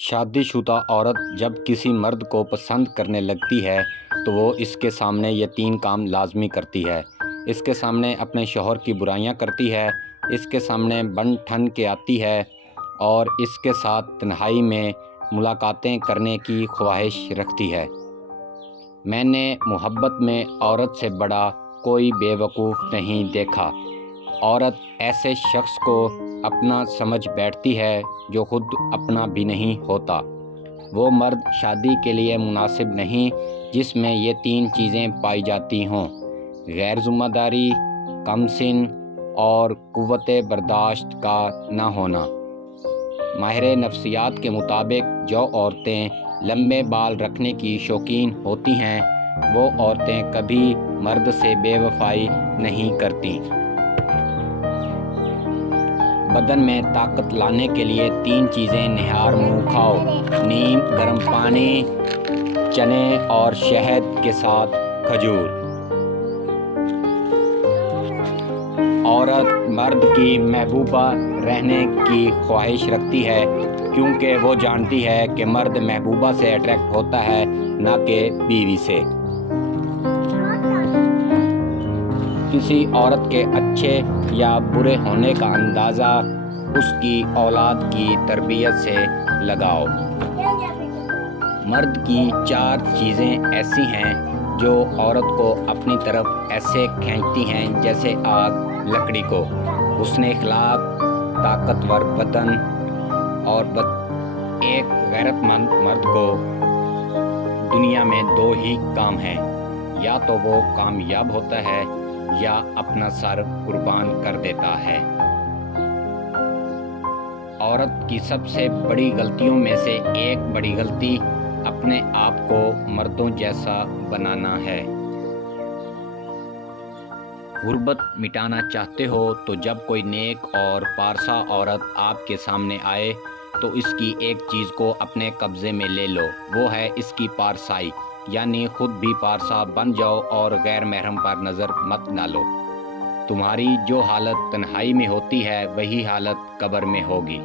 شادی شدہ عورت جب کسی مرد کو پسند کرنے لگتی ہے تو وہ اس کے سامنے یہ 3 کام لازمی کرتی ہے۔ اس کے سامنے اپنے شوہر کی برائیاں کرتی ہے، اس کے سامنے بن ٹھن کے آتی ہے اور اس کے ساتھ تنہائی میں ملاقاتیں کرنے کی خواہش رکھتی ہے۔ میں نے محبت میں عورت سے بڑا کوئی بے وقوف نہیں دیکھا۔ عورت ایسے شخص کو اپنا سمجھ بیٹھتی ہے جو خود اپنا بھی نہیں ہوتا۔ وہ مرد شادی کے لیے مناسب نہیں جس میں یہ 3 چیزیں پائی جاتی ہوں: غیر ذمہ داری، کم سن اور قوت برداشت کا نہ ہونا۔ ماہر نفسیات کے مطابق جو عورتیں لمبے بال رکھنے کی شوقین ہوتی ہیں وہ عورتیں کبھی مرد سے بے وفائی نہیں کرتیں۔ بدن میں طاقت لانے کے لیے 3 چیزیں نہار منہ کھاؤ: نیم گرم پانی، چنے اور شہد کے ساتھ کھجور۔ عورت مرد کی محبوبہ رہنے کی خواہش رکھتی ہے کیونکہ وہ جانتی ہے کہ مرد محبوبہ سے اٹریکٹ ہوتا ہے نہ کہ بیوی سے۔ کسی عورت کے اچھے یا برے ہونے کا اندازہ اس کی اولاد کی تربیت سے لگاؤ۔ مرد کی 4 چیزیں ایسی ہیں جو عورت کو اپنی طرف ایسے کھینچتی ہیں جیسے آگ لکڑی کو: حسن اخلاق، طاقتور بدن اور ایک غیرت مند مرد کو دنیا میں 2 ہی کام ہیں: یا تو وہ کامیاب ہوتا ہے یا اپنا سر قربان کر دیتا ہے۔ عورت کی سب سے بڑی غلطیوں میں سے ایک بڑی غلطی اپنے آپ کو مردوں جیسا بنانا ہے۔ غربت مٹانا چاہتے ہو تو جب کوئی نیک اور پارسا عورت آپ کے سامنے آئے تو اس کی ایک چیز کو اپنے قبضے میں لے لو، وہ ہے اس کی پارسائی، یعنی خود بھی پارسا بن جاؤ اور غیر محرم پر نظر مت ڈالو۔ تمہاری جو حالت تنہائی میں ہوتی ہے وہی حالت قبر میں ہوگی۔